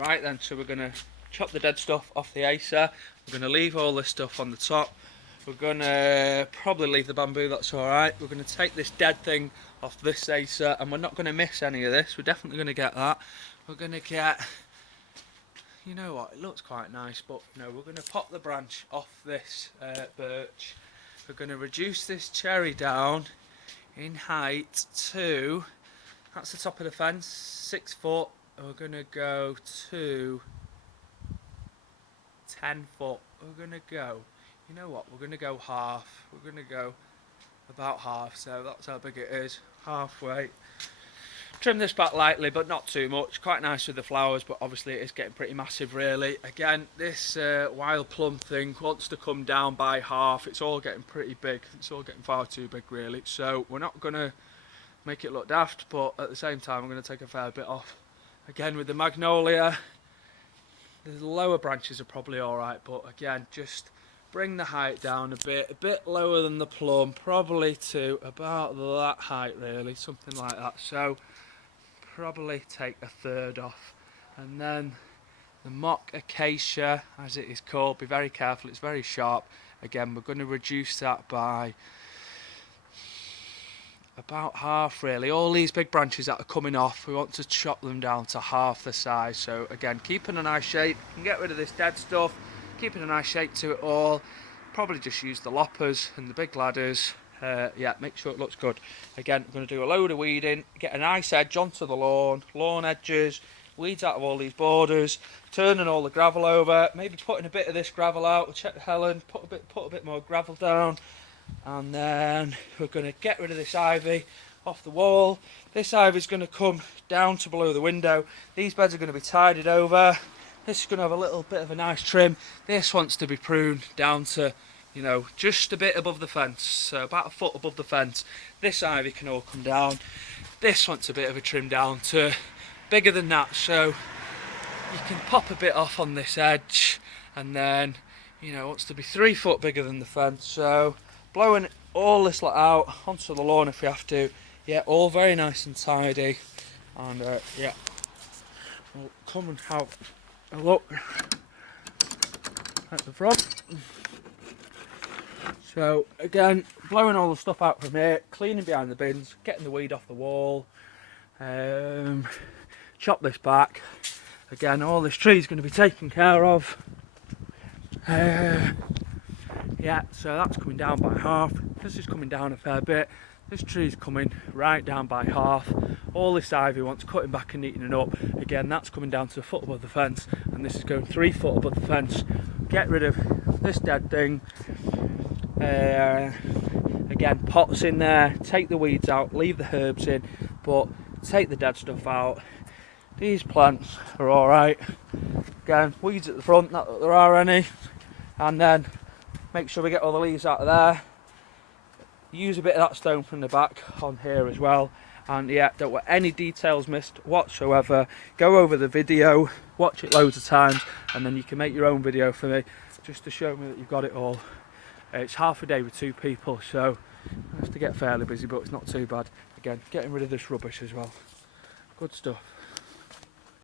Right then, so we're going to chop the dead stuff off the acer. We're going to leave all this stuff on the top. We're going to probably leave the bamboo, that's alright. We're going to take this dead thing off this acer, and we're not going to miss any of this. We're definitely going to get that. We're going to get, you know what, it looks quite nice, but no, we're going to pop the branch off this birch. We're going to reduce this cherry down in height to, that's the top of the fence, 6 foot. We're going to go to 10 foot. We're going to go, you know what, we're going to go half. We're going to go about half, so that's how big it is, halfway. Trim this back lightly, but not too much. Quite nice with the flowers, but obviously it is getting pretty massive really. Again, this wild plum thing wants to come down by half. It's all getting pretty big. It's all getting far too big really. So we're not going to make it look daft, but at the same time I'm going to take a fair bit off. Again, with the magnolia, the lower branches are probably alright, but again, just bring the height down a bit lower than the plum, probably to about that height really, something like that. So probably take a third off. And then the mock acacia, as it is called, be very careful, it's very sharp. Again, we're going to reduce that by about half really. All these big branches that are coming off, we want to chop them down to half the size. So again, keeping a nice shape, you can get rid of this dead stuff, keeping a nice shape to it all. Probably just use the loppers and the big ladders. Yeah, make sure it looks good. Again, we're going to do a load of weeding, get a nice edge onto the lawn edges, weeds out of all these borders, turning all the gravel over, maybe putting a bit of this gravel out. We'll check with Helen, put a bit more gravel down. And then we're going to get rid of this ivy off the wall. This ivy is going to come down to below the window. These beds are going to be tidied over. This is going to have a little bit of a nice trim. This wants to be pruned down to, you know, just a bit above the fence, so about a foot above the fence. This ivy can all come down. This wants a bit of a trim down to bigger than that, so you can pop a bit off on this edge, and then, you know, wants to be 3 foot bigger than the fence, so blowing all this lot out onto the lawn if we have to. Yeah, all very nice and tidy. And yeah, we'll come and have a look at the front. So again, blowing all the stuff out from here, cleaning behind the bins, getting the weed off the wall, chop this back. Again, all this tree is going to be taken care of. Yeah, so that's coming down by half. This is coming down a fair bit. This tree's coming right down by half. All this ivy wants cutting back and neatening up. Again, that's coming down to a foot above the fence, and this is going 3 foot above the fence. Get rid of this dead thing. Again, pots in there, take the weeds out, leave the herbs in, but take the dead stuff out. These plants are alright. Again, weeds at the front, not that there are any. And then make sure we get all the leaves out of there. Use a bit of that stone from the back on here as well. And yeah, don't want any details missed whatsoever. Go over the video, watch it loads of times, and then you can make your own video for me, just to show me that you've got it all. It's half a day with 2 people, so I have to get fairly busy, but it's not too bad. Again, getting rid of this rubbish as well. Good stuff.